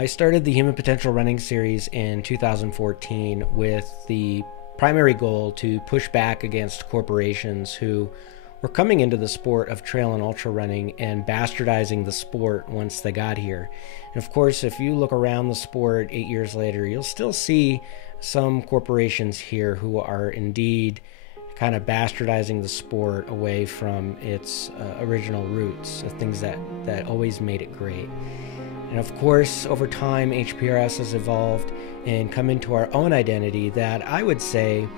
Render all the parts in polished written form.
I started the Human Potential Running Series in 2014 with the primary goal to push back against corporations who were coming into the sport of trail and ultra running and bastardizing the sport once they got here. And of course, if you look around the sport 8 years later, you'll still see some corporations here who are indeed kind of bastardizing the sport away from its original roots, the things that always made it great. And of course, over time, HPRS has evolved and come into our own identity that I would say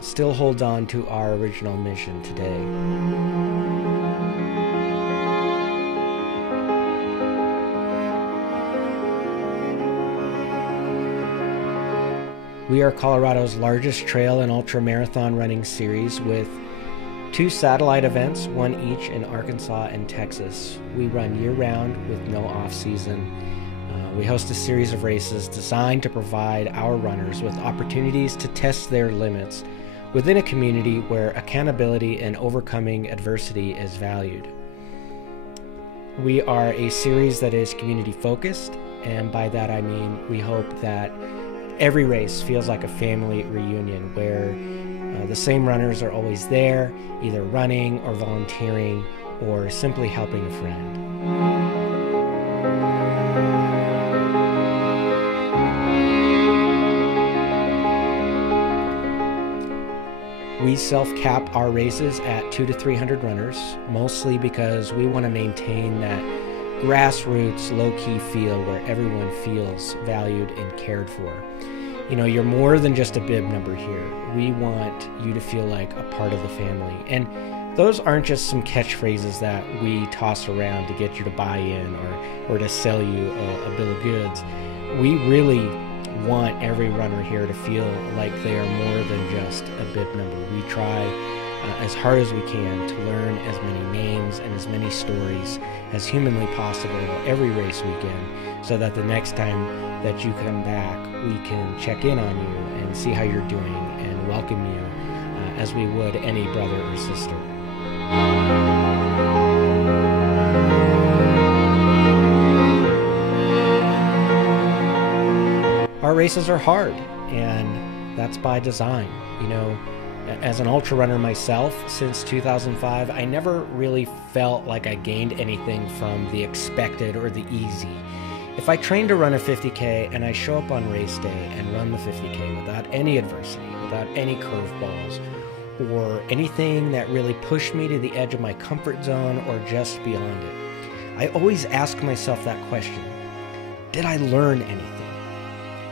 still holds on to our original mission today. We are Colorado's largest trail and ultra marathon running series with 2 satellite events, one each in Arkansas and Texas. We run year-round with no off-season. We host a series of races designed to provide our runners with opportunities to test their limits within a community where accountability and overcoming adversity is valued. We are a series that is community-focused, and by that I mean we hope that every race feels like a family reunion where the same runners are always there, either running or volunteering or simply helping a friend. We self-cap our races at 200 to 300 runners, mostly because we want to maintain that grassroots, low-key feel where everyone feels valued and cared for. You know, you're more than just a bib number here. We want you to feel like a part of the family. And those aren't just some catchphrases that we toss around to get you to buy in or to sell you a bill of goods. We really want every runner here to feel like they are more than just a bib number. We try as hard as we can to learn as many names and as many stories as humanly possible every race weekend, so that the next time that you come back, we can check in on you and see how you're doing and welcome you as we would any brother or sister. Our races are hard, and that's by design. You know, as an ultra runner myself since 2005, I never really felt like I gained anything from the expected or the easy. If I train to run a 50K and I show up on race day and run the 50K without any adversity, without any curveballs, or anything that really pushed me to the edge of my comfort zone or just beyond it, I always ask myself that question: did I learn anything?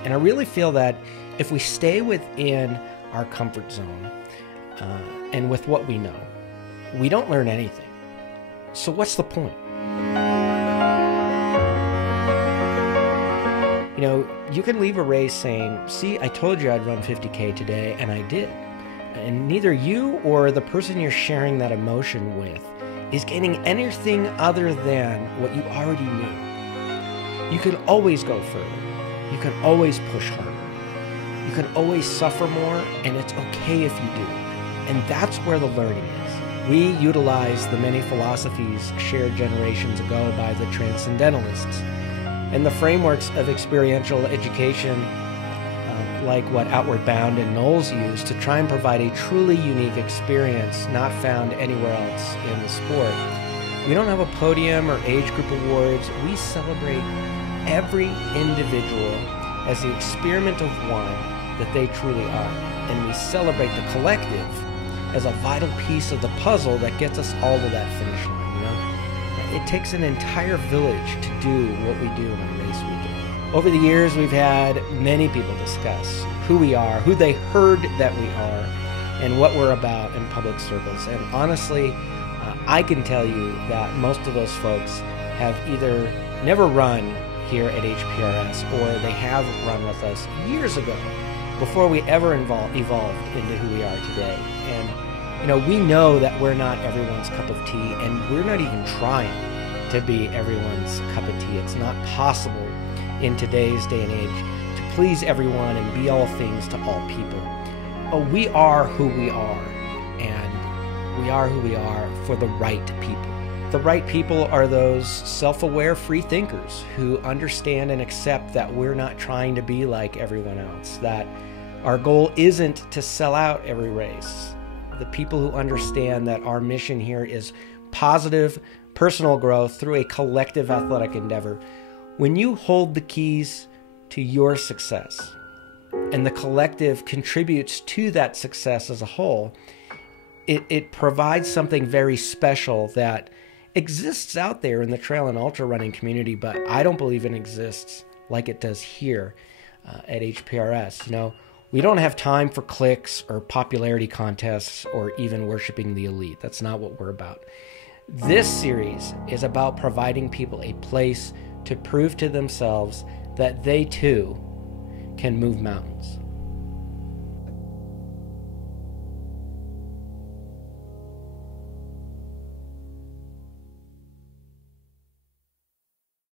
And I really feel that if we stay within our comfort zone and with what we know, we don't learn anything. So what's the point? You know, you can leave a race saying, see, I told you I'd run 50K today, and I did. And neither you or the person you're sharing that emotion with is gaining anything other than what you already knew. You can always go further. You can always push harder. You can always suffer more, and it's okay if you do. And that's where the learning is. We utilize the many philosophies shared generations ago by the Transcendentalists and the frameworks of experiential education, like what Outward Bound and Knowles use, to try and provide a truly unique experience not found anywhere else in the sport. We don't have a podium or age group awards. We celebrate every individual as the experiment of one that they truly are. And we celebrate the collective as a vital piece of the puzzle that gets us all to that finish line, you know? It takes an entire village to do what we do on a race weekend. Over the years, we've had many people discuss who we are, who they heard that we are, and what we're about in public circles. And honestly, I can tell you that most of those folks have either never run here at HPRS, or they have run with us years ago before we ever evolved into who we are today. And you know, we know that we're not everyone's cup of tea, and we're not even trying to be everyone's cup of tea. It's not possible in today's day and age to please everyone and be all things to all people. Oh, we are who we are, and we are who we are for the right people. The right people are those self-aware free thinkers who understand and accept that we're not trying to be like everyone else, that our goal isn't to sell out every race. The people who understand that our mission here is positive personal growth through a collective athletic endeavor. When you hold the keys to your success and the collective contributes to that success as a whole, it provides something very special that exists out there in the trail and ultra running community, but I don't believe it exists like it does here at HPRS. You know, we don't have time for clicks or popularity contests or even worshiping the elite. That's not what we're about. This series is about providing people a place to prove to themselves that they too can move mountains.